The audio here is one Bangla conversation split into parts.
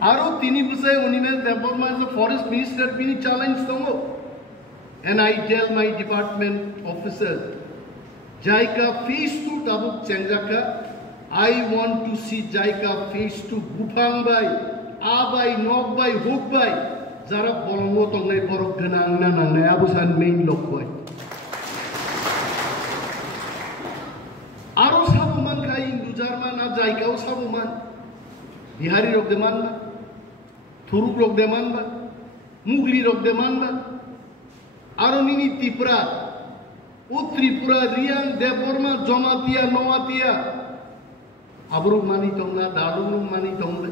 Aro tini busai unimen development as a forest minister bini challenge tongo. And I tell my department officers, Jaika phase 2 tabuk changjaka. I want to see Jaika phase 2 Bupang bai, Abai, Nok bai, Huk bai. Jara bolongo tongai borok genang nanang na abusan main lok bai. Aro sabuman kai Hindu Jarman na Jaika sabuman. Bihari rok deman ba, Thuruk rok deman ba, Mugli rok deman ba. Aro nini Tripura, Tripura, Riang, Deborma, Jomatia, Noatia. Abruk mani tonga, Darung mani tonga.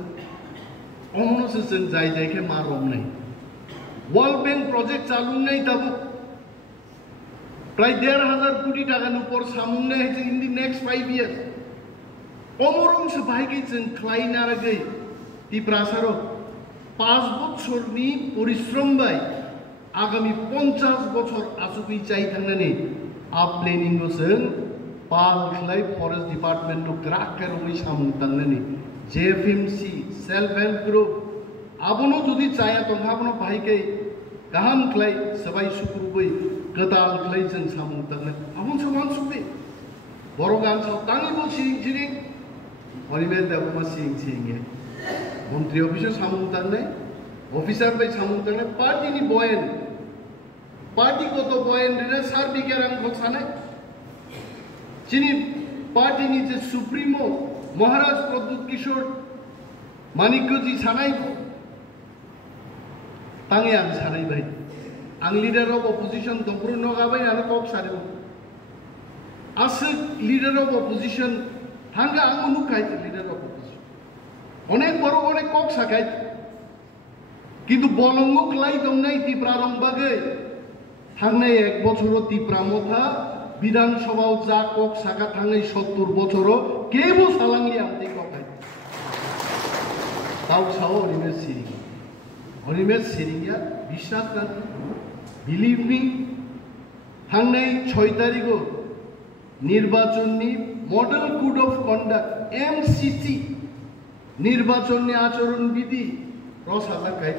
Omno season jai jai ke marom nahi. World Bank project चालू नहीं तब प्राय 1,500 कोटी টাকা ऊपर सामुने है in the next 5 years. Omorong sebaik itu klien naragai di prasaro 5 বছর ni পরিশ্রম bai agami 50 বছর asuki cai thangnani up planning go seng pal khlai forest department no crack karoi samung tangnani JFMC self help group abono jodi chaya tong abono bhai ke kaham khlai sabai sukurbai gadal khlai jeng samung tangnani abon saman subi borogan sa tangi bo siring Orimen development siring Menteri officer samung tangnai officer bai samung tangnai party ni boyen party ko to boyen dina sarbi kerang khosane chini party ni je supremo Maharaj Pradut Kishore Manikyo ji sanai tangi ang sanai bai ang leader of opposition Dobru no gabai na kok sare as leader of opposition hanga ang unu kai leader of opposition onek boro onek kok sakai কিন্তু বলঙ্গ ক্লাই দংনাই ত্রিপুরারং বাগে থাংনাই 1 বছর ত্রিপুরামথা বিধানসভাও যা কক সাকা থাংনাই 70 বছর কেবো সালাংলি আমতে ককাই তাও সাও অনিমেষ সিরিংয়া বিশ্বাস না বিলিভ মি থাংনাই 6 তারিখ নির্বাচনী model code of conduct MCC নির্বাচনী আচরণ বিধি Rosala kai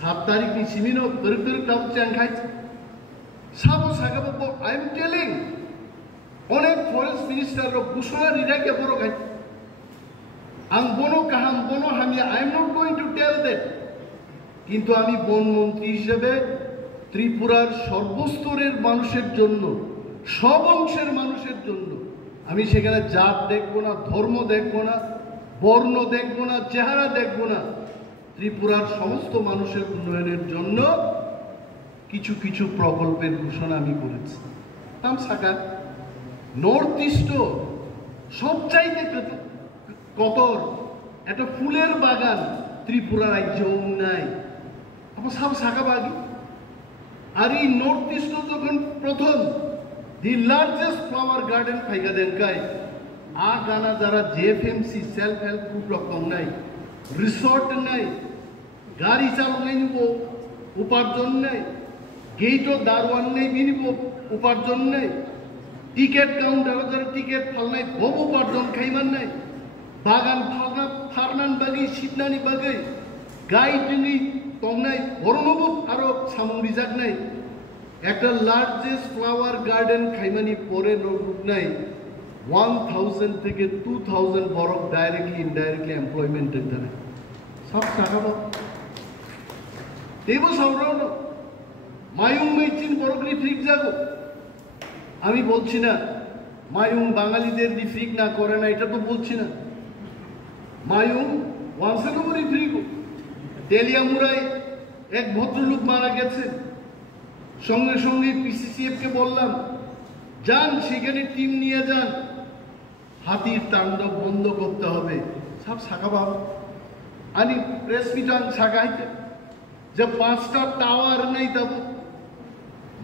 7 tarik ni simino ter tau chang kai sabo sagabo bo I am telling onek forest minister ro busona rida ke boro kai ang bono kaham bono hamia I am not going to tell that কিন্তু আমি বন মন্ত্রী হিসেবে ত্রিপুরার সর্বস্তরের মানুষের জন্য সব অংশের মানুষের জন্য আমি সেখানে জাত দেখব না ধর্ম দেখব না বর্ণ দেখব না চেহারা দেখব না ত্রিপুরার সমস্ত মানুষের উন্নয়নের জন্য কিছু কিছু প্রকল্পের ঘোষণা আমি করেছি তাম সাকা নর্থ ইস্ট সবচাইতে কতর একটা ফুলের বাগান ত্রিপুরা রাজ্যেও নাই আবার সব সাকা বাগি আর এই নর্থ ইস্ট যখন প্রথম দি লার্জেস্ট ফ্লাওয়ার গার্ডেন ফাইগা দেনকাই আ গানা যারা জেএফএমসি সেলফ হেল্প গ্রুপ রকম নাই রিসর্ট নাই গাড়ি চালানোই নিব উপার্জন নেই গেটও দারোয়ান নেই বিনিব উপার্জন নেই টিকেট কাউন্টার যারা টিকেট ফালনাই বব উপার্জন খাইমান নাই বাগান ফারনান বাগি সিদনানি বাগি গাই ডিঙি তংনাই বরনব আরো সামুং রিজার্ভ নাই একটা লার্জেস্ট ফ্লাওয়ার গার্ডেন খাইমানি পরে নরুক নাই 1000 থেকে 2000 বরক ডাইরেক্টলি ইনডাইরেক্টলি এমপ্লয়মেন্টের দ্বারা সব টাকা দেব সৌরভ মায়ুং মেচিন বরকলি ফ্রিক যাবো আমি বলছি না মায়ুং বাঙালিদের ফ্রিক না করে না এটা তো বলছি না মায়ুং ওয়ানস নম্বরই ফ্রিক তেলিয়ামুড়ায় এক ভদ্রলোক মারা গেছেন সঙ্গে সঙ্গে পিসিসিএফ কে বললাম যান সেখানে টিম নিয়ে যান হাতির তাণ্ডব বন্ধ করতে হবে সব শাখা বাবা आणि प्रेस मिटान सांगायचे जब 5টা টাওয়ার নাই তব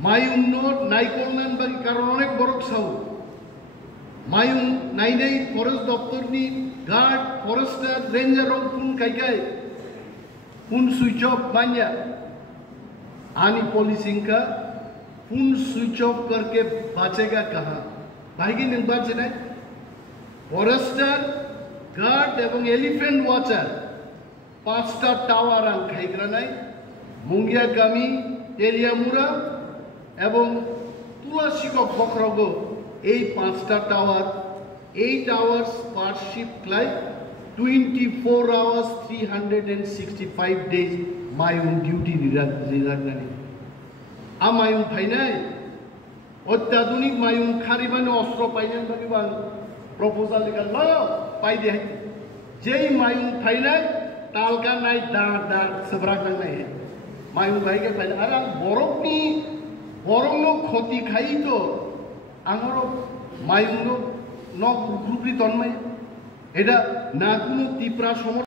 মায়ুং নোট নাই করনান বাকি কারণ অনেক বড় সাউ মায়ুং নাই নাই ফরেস্ট দপ্তর নি গার্ড ফরেস্টার রেঞ্জার কোন কাইকাই কোন সুইচ অফ मान्या आणि पुलिसिंग का पूर्ण स्विच ऑफ करके बचेगा कहाँ भाई नहीं बचे नहीं फॉरेस्टर गार्ड एवं एलिफेंट वॉचर 5টা টাওয়ার আং খাইগ্রানাই মুঙ্গিয়া গামি তেলিয়ামুরা এবং তুলাসিকক বখরগ এই 5টা tower 8 hours per shift like 24 hours 365 days mayung duty riragani a mayung phainai অত্যাধুনিক মায়ুং খারিবানো অস্ত্র পাইলেন বাকিবাং প্রপোজাল লিখা লয় পাই দে যেই মায়ুং ফাইনাই তালকা নাই দা দা সবরাক নাই মায়ুং ভাইকে পাইলে আর আং বরংনো ক্ষতি খাই তো আঙর মায়ুং ন কুকুরপ্রি তন্ময় এটা না কোনো তীব্রা সমস্যা